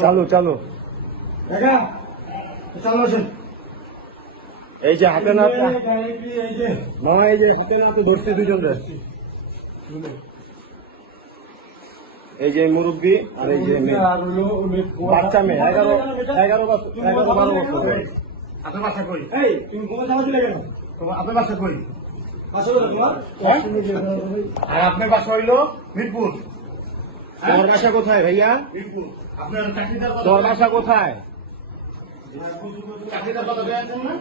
চালু চালু এই যে হাতে না মামা এই যে হাতে না ধরছি দুজন রে এই যে মুরব্বী আর এই যে বাচ্চা মেয়ে 11-12 বছর। আপনার বাসা কই? তুমি কোথায় যাওয়া ছিল কেন? আপনার বাসা কই? আর আপনার বাসা হইল মিরপুর। তোমার বাসা কোথায় ভাইয়া? মিরপুর। আপনার চাকরিদার তোমার বাসা কোথায়? চাকরিদার কথা বেড়েছেন না?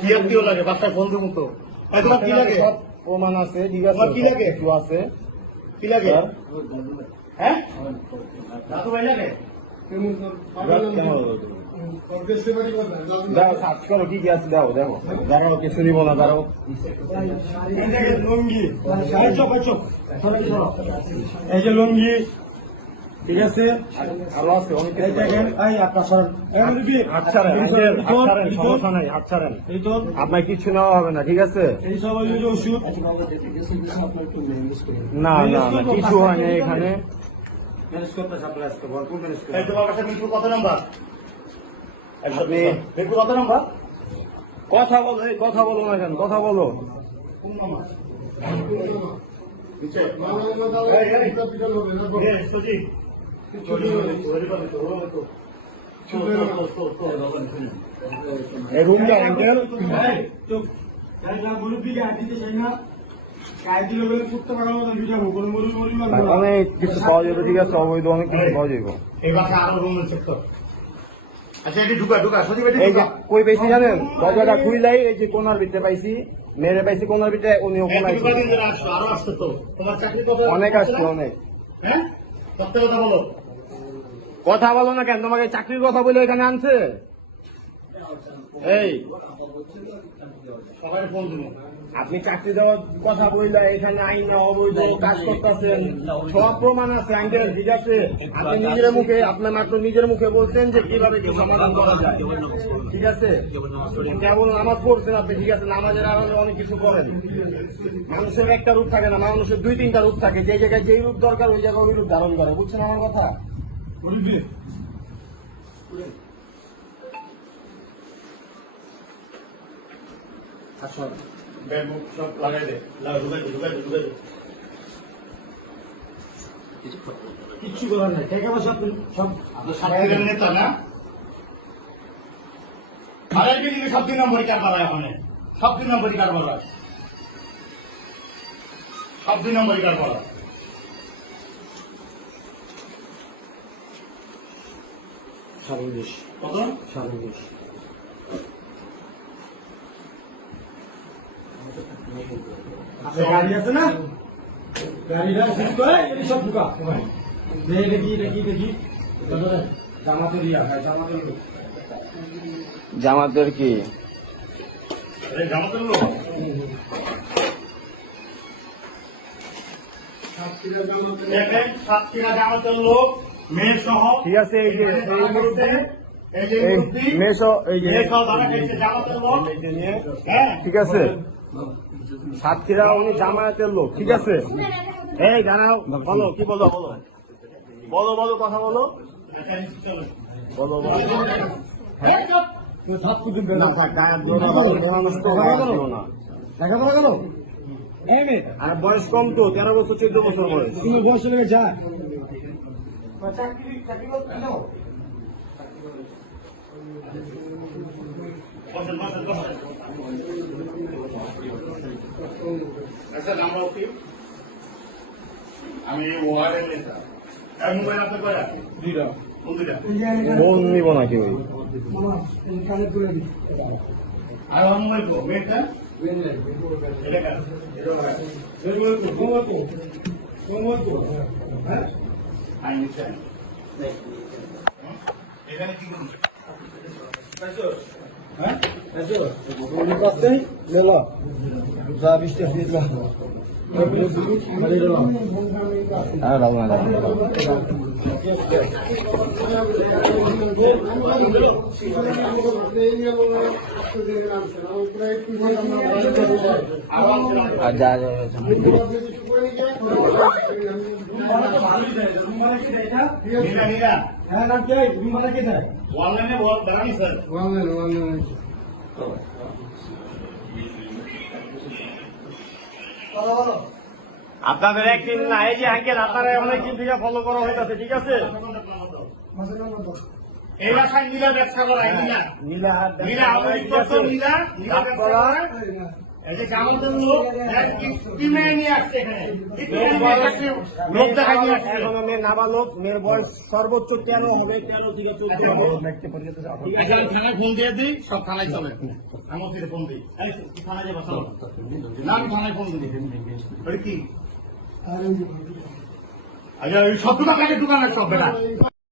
কি আত্মীয় লাগে বাসায় বন্ধু মতো? তোমার কি লাগে? সব প্রমাণ আছে, ঠিক আছে, তোমার কি লাগে? কিছু আছে। কি লাগে? হ্যাঁ দাদু ভাই লাগে? দাও সার্চ করো কি কি আছে, দাও দেখো, দাঁড়াও কিছু নিব না, দাঁড়াও। লুঙ্গি এই যে লুঙ্গি, ঠিক আছে, আরো আছে অনেক এই দেখেন, এই আপনার হাত ছাড়েন, সমস্যা নাই, হাত ছাড়েন, আপনার কিছু নেওয়া হবে না, ঠিক আছে। এই সব ওষুধ না না না কিছু হয় না এখানে। কত নাম্বার? আপনি কত নাম্বার? কথা বলো, এই কথা বলো না কেন, কথা বলো। কোন নাম্বার? এই রুমটা আঙ্কেল অনেক কিছু পাওয়া যাবে, ঠিক আছে, অবৈধ অনেক কিছু পাওয়া যাবে। এই বাসা আরো রুম সেক্টর। আচ্ছা এটি ঢুকা এই যে কই পাইছি জানেন, দরজাটা খুইলাই এই যে কোনার ভিতরে পাইছি, মেরে পাইছি কোনার ভিতরে, উনিও কোনায় আরো আসছে তো তোমার চাকরি কত? অনেক আসছে অনেক। হ্যাঁ সত্যি কথা বলো। কথা বলো না কেন, তোমাকে চাকরির কথা বলে এখানে আনছে। এই সবাই ফোন দিল। আপনি চাকরি দেওয়ার কথা বললে এখানে আইন না অবৈধ কাজ করতেছেন, সব প্রমাণ আছে আঙ্কেল, ঠিক আছে। আপনি নিজের মুখে, আপনার মাত্র নিজের মুখে বলছেন যে কিভাবে কি সমাধান করা যায়, ঠিক আছে। কেবল নামাজ পড়ছেন আপনি, ঠিক আছে, নামাজের আড়ালে অনেক কিছু করেন। মানুষের একটা রূপ থাকে না, মানুষের 2-3টা রূপ থাকে, যে জায়গায় যেই রূপ দরকার ওই জায়গায় ওই রূপ ধারণ করে, বুঝছেন আমার কথা? আচ্ছা ব্যাগবুক সব লাগাই দে, ঢুকাই দে। কিচ্ছু করার নাই, টাকা পয়সা সব আপনার নেতা না। আর একদিন সব 2 নম্বরই কারবার হয়, এখন সব 2 নম্বরই কারবার হয়, সব 2 নম্বরই কারবার হয়। কত? গাড়ি আছে না, গাড়িটা শেষ করে সব ঢুকা দেখি জামাতের জামাতের কি জামাতের লোক সাতক্ষীরা জামাতের লোক মেয়ে সহ, ঠিক আছে। এই যে ঠিক আছে, সাতক্ষীরা উনি জামায়াতের লোক, ঠিক আছে। এই জানাও, বলো কি বলো, বলো কথা বলো, আর বয়স কম তো, 13 বছর 14 বছর বয়স। তুমি বয়স লেগে যা আমি ওয়ার্ডের নেতা। মোবাইল আপনার কয়টা? 2টা। কোন 2টা? ফোন নিব নাকি ওই আর মোবাইল কো মেয়েটা এটা কার? হ্যাঁ আই নিচ্ছি। এখানে কি করুন? হ্যাঁ যা 20 টাকা দিয়ে দাও। হ্যাঁ দাও না, যা রুমভাড়া তো ভালোই দেয়, রুমভাড়া কি দেয় এটা? নীলা নীলা হ্যাঁ, নাম কি? রুমভাড়া কে দেয়? অনলাইনে বল দাঁড়ানি স্যার আপনাদের একদিন না এই যে আঙ্কেল আপনারা অনেকদিন থেকে ফলো করা হইতাছে ঠিক আছে এই রাখায় নীলা ব্যবসা করায় নীলা নীলা নীলা আমাদের নীলা নীলা ব্যবসা করায় এই যে আমাদের লোক কি মেয়ে নিয়ে আসছে এখানে লোক দেখাই নিয়ে আসছে এখন মেয়ের নাবালক মেয়ের বয়স সর্বোচ্চ 13 হবে 13 থেকে 14 হবে এখানে থানায় ফোন দিয়ে দিই সব থানায় চলে আমার থেকে ফোন দিই এই থানায় যাবো চলো না আমি থানায় ফোন দিই কি আচ্ছা সব দোকান লাগে দোকানের সব বেটা